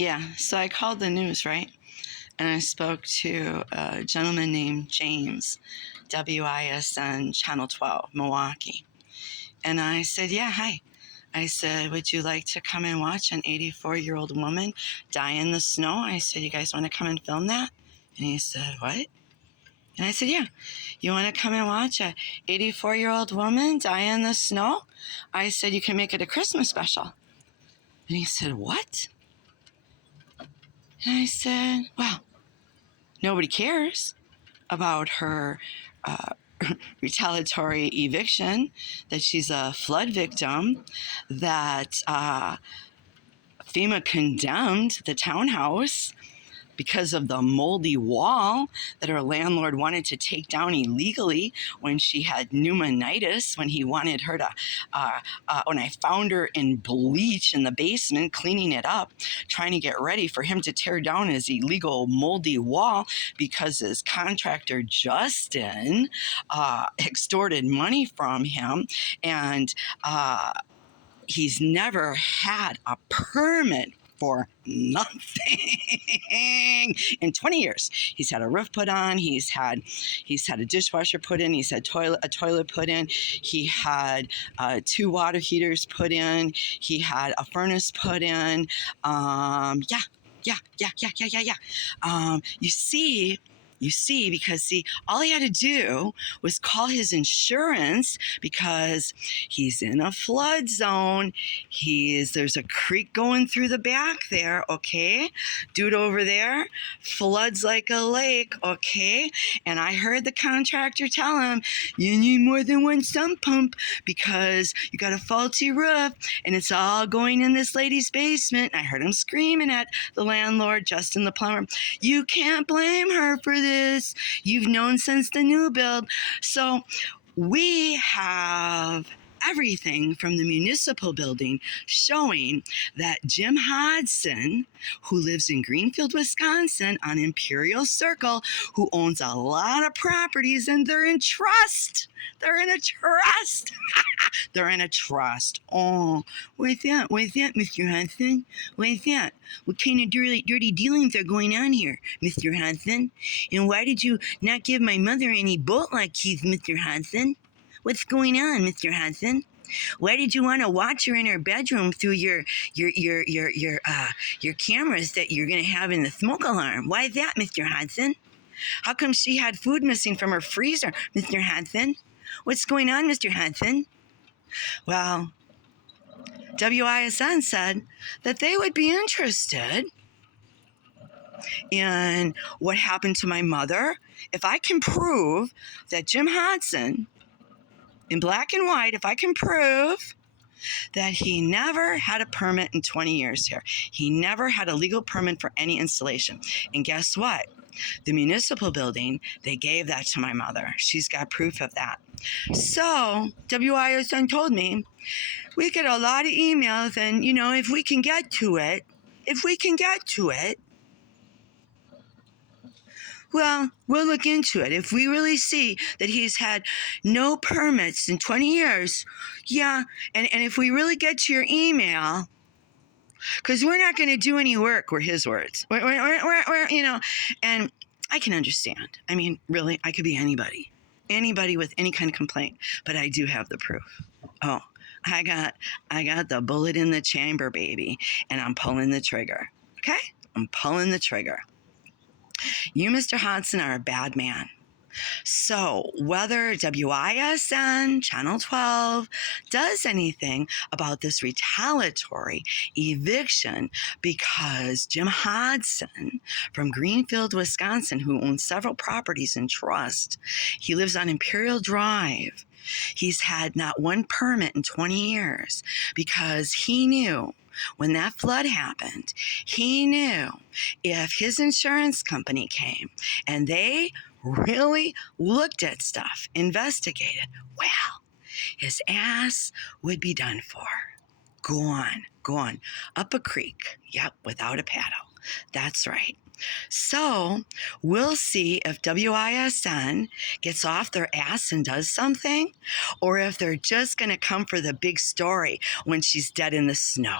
Yeah, so I called the news, right? And I spoke to a gentleman named James, WISN Channel 12, Milwaukee. And I said, yeah, hi. I said, would you like to come and watch an 84-year-old woman die in the snow? I said, you guys want to come and film that? And he said, what? And I said, yeah. You want to come and watch a 84-year-old woman die in the snow? I said, you can make it a Christmas special. And he said, what? And I said, well, nobody cares about her retaliatory eviction, that she's a flood victim, that FEMA condemned the townhouse because of the moldy wall that her landlord wanted to take down illegally when she had pneumonitis, when he wanted her to, when I found her in bleach in the basement, cleaning it up, trying to get ready for him to tear down his illegal moldy wall because his contractor, Justin, extorted money from him. And he's never had a permit for nothing in 20 years. He's had a roof put on. He's had a dishwasher put in. He's had a toilet put in. He had 2 water heaters put in. He had a furnace put in. You see, because all he had to do was call his insurance because he's in a flood zone. There's a creek going through the back there, okay? Dude over there floods like a lake, okay? And I heard the contractor tell him, you need more than one sump pump because you got a faulty roof and it's all going in this lady's basement. And I heard him screaming at the landlord, Justin the plumber, you can't blame her for this. You've known since the new build. So we have everything from the municipal building showing that Jim Hodson, who lives in Greenfield, Wisconsin on Imperial Circle, who owns a lot of properties, and they're in trust. They're in a trust. They're in a trust. Oh, what's that, Mr. Hodson? What's that? What kind of dirty dealings are going on here, Mr. Hodson? And why did you not give my mother any boat lock keys, Mr. Hodson? What's going on, Mr. Hodson? Why did you want to watch her in her bedroom through your cameras that you're going to have in the smoke alarm? Why is that, Mr. Hodson? How come she had food missing from her freezer, Mr. Hodson? What's going on, Mr. Hodson? Well, WISN said that they would be interested in what happened to my mother if I can prove that Jim Hodson, in black and white, if I can prove that he never had a permit in 20 years here. He never had a legal permit for any installation. And guess what? The municipal building, they gave that to my mother. She's got proof of that. So WISN told me we get a lot of emails, and, if we can get to it, well, we'll look into it. If we really see that he's had no permits in 20 years, yeah, and if we really get to your email, because we're not going to do any work, were his words. We're, and I can understand. I mean, really, I could be anybody with any kind of complaint, but I do have the proof. Oh, I got the bullet in the chamber, baby, and I'm pulling the trigger. Okay? I'm pulling the trigger. You, Mr. Hodson, are a bad man. So whether WISN Channel 12 does anything about this retaliatory eviction because Jim Hodson from Greenfield, Wisconsin, who owns several properties in trust, he lives on Imperial Drive. He's had not one permit in 20 years because he knew when that flood happened, he knew if his insurance company came and they really looked at stuff, investigated, well, his ass would be done for. Gone, up a creek. Yep, without a paddle. That's right. So we'll see if WISN gets off their ass and does something, or if they're just going to come for the big story when she's dead in the snow.